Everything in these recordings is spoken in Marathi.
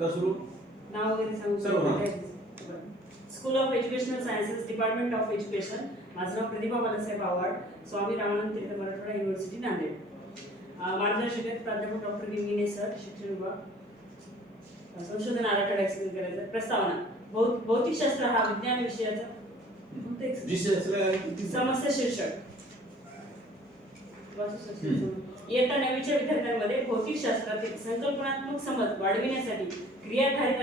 कसरू नाव वगैरे सांगू. School of educational sciences, department of education. माझं नाव प्रतिभा बालासाहेब आव्हाड, स्वामी रामानंद तीर्थ मराठवाडा युनिव्हर्सिटी नांदेड. मार्गदर्शक आहेत प्राध्यापक डॉक्टर विमिने सर, शिक्षण विभाग. संशोधन आराखडा एक्सप्लेन करायचा. प्रस्तावना. भौतिकशास्त्र हा विज्ञान विषयाचा समस्या शीर्षक. इयत्ता 9वीच्या विद्यार्थ्यांमध्ये भौतिकशास्त्रातील संकल्पनात्मक समज वाढविण्यासाठी क्रियाधारित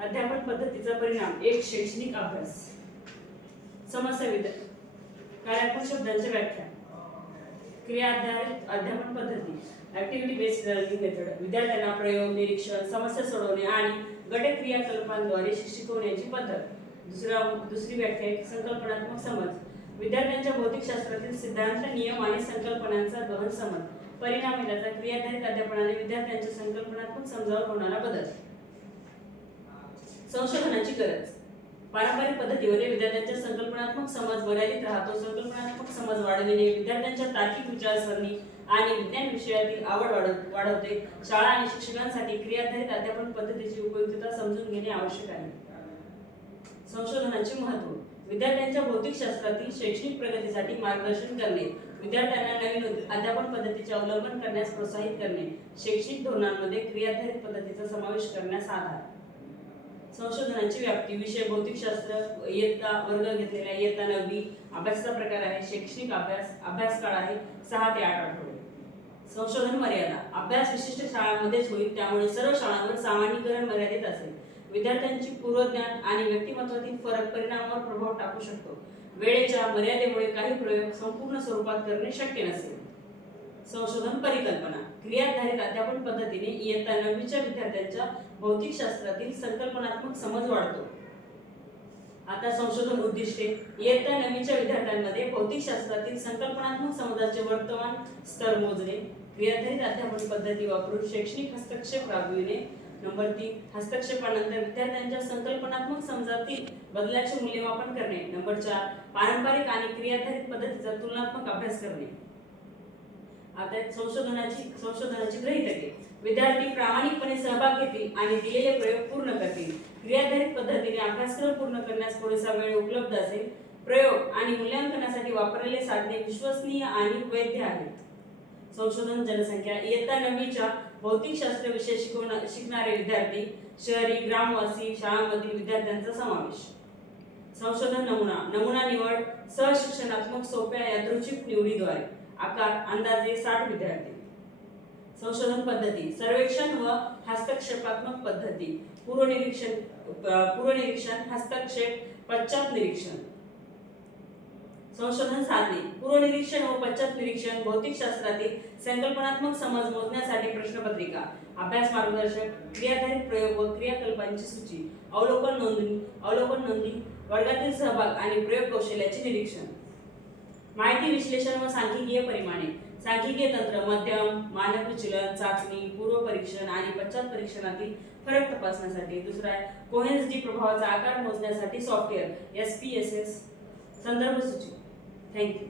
अध्यापन पद्धतीचा परिणाम एक शैक्षणिक अभ्यास. समस्या कार्यात्मक शब्दांची व्याख्या. क्रिया आधारित अध्यापन पद्धती, ऍक्टिव्हिटी बेस्ड लर्निंग मेथड. विद्यार्थ्यांना प्रयोग, निरीक्षण, समस्या सोडवणे आणि गट क्रियाकल्पांद्वारे शिकवण्याची पद्धत. दुसरी व्याख्या आहे संकल्पनात्मक समज. विद्यार्थ्यांच्या भौतिकशास्त्रातील सिद्धांत, नियम आणि संकल्पनांचा गहन समज. परिणामी त्याचा क्रियाधारित अध्यापनाने विद्यार्थ्यांच्या संकल्पनात्मक समजावर होणारा बदल. संशोधनाची गरज. पारंपरिक पद्धतीमध्ये विद्यार्थ्यांच्या संकल्पनात्मक समज मर्यादित राहतो. संकल्पनात्मक समज वाढविणे विद्यार्थ्यांच्या तार्किक विचारसरणी आणि विज्ञान विषयातील आवड वाढवते. शाळा आणि शिक्षकांसाठी क्रियाधारित अध्यापन पद्धतीची उपयुक्तता समजून घेणे आवश्यक आहे. संशोधनाचे महत्त्व. विद्यार्थ्यांच्या भौतिकशास्त्रातील शैक्षणिक प्रगतीसाठी मार्गदर्शन करणे. विद्यार्थ्यांना नवीन अध्यापन पद्धतीचे अवलंबन करण्यास प्रोत्साहित करणे. शैक्षणिक धोरणांमध्ये क्रियाधारित पद्धतीचा समावेश करण्यास आधार. संशोधनाची व्याप्ती. विषय भौतिकशास्त्र. इयत्ता वर्ग घेतलेला इयत्ता 9वी. अभ्यासाचा प्रकार आहे शैक्षणिक अभ्यास. अभ्यासकाळ आहे 6 ते 8 आठवडे. संशोधन मर्यादा. अभ्यास विशिष्ट शाळांमध्येच होईल, त्यामुळे सर्व शाळांवर सामान्यीकरण मर्यादित असेल. विद्यार्थ्यांची पूर्वज्ञान आणि व्यक्तिमत्वातील फरक परिणामावर प्रभाव टाकू शकतो. वेळेच्या मर्यादेमुळे काही प्रयोग संपूर्ण स्वरूपात करणे शक्य नसेल. संशोधन परिकल्पना. क्रियाधारित अध्यापन पद्धतीने इयत्ता 9वीच्या विद्यार्थ्यांच्या भौतिकशास्त्रातील संकल्पनात्मक समज वाढतो. आता संशोधन उद्दिष्टे. इयत्ता 9वीच्या विद्यार्थ्यांमध्ये भौतिकशास्त्रातील संकल्पनात्मक समजाचे वर्तमान स्तर मोजणे. क्रियाधारित अध्यापन पद्धती वापरून शैक्षणिक हस्तक्षेप राबविणे. नंबर 3. हस्तक्षेपानंतर विद्यार्थ्यांच्या संकल्पनात्मक समजातील बदलाचे मूल्यमापन करणे. नंबर 4. पारंपरिक आणि क्रियाधारित पद्धतीचा तुलनात्मक अभ्यास करणे. आता संशोधनाची गृहीतके. विद्यार्थी प्रामाणिकपणे सहभाग घेतील आणि दिलेले प्रयोग पूर्ण करतील. क्रियाधारित पद्धतीने अभ्यासक्रम पूर्ण करण्यास पुरेसा वेळ उपलब्ध असेल. प्रयोग आणि मूल्यांकनासाठी वापरलेले साधने विश्वसनीय आणि वैध आहेत. संशोधन जनसंख्या. इयत्ता 9वीच्या भौतिकशास्त्र विषय शिकणारे विद्यार्थी शहरी, ग्रामवासी शाळांमधील विद्यार्थ्यांचा समावेश. संशोधन नमुना निवड सहशिक्षणात्मक सोप्या यादृच्छिक निवडीद्वारे. आकार अंदाजे 60 विद्यार्थी. संशोधन पद्धती. सर्वेक्षण व हस्तक्षेपात्मक पद्धती. पूर्वनिरीक्षण, हस्तक्षेप, पश्चात निरीक्षण. संशोधन साधने. पूर्वनिरीक्षण व पश्चात निरीक्षण. भौतिकशास्त्रातील संकल्पनात्मक समज मोजण्यासाठी प्रश्नपत्रिका. अभ्यास मार्गदर्शक. क्रियाधारित प्रयोग व क्रियाकल्पांची सूची. अवलोकन नोंदी. वर्गातील सहभाग आणि प्रयोग कौशल्याचे निरीक्षण. माहिती विश्लेषण व सांख्यिकीय परिमाणे. सांख्यिकीय तंत्र. मध्यम, मानक विचलन, चाचणी, पूर्व परीक्षण आणि पश्चात परीक्षणातील फरक तपासण्यासाठी. दुसरा आहे कोहेन्स डी प्रभावाचा आकार मोजण्यासाठी सॉफ्टवेअर SPSS. संदर्भ सूची. थँक्यू.